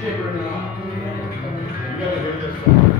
shit or not. You gotta hear this song.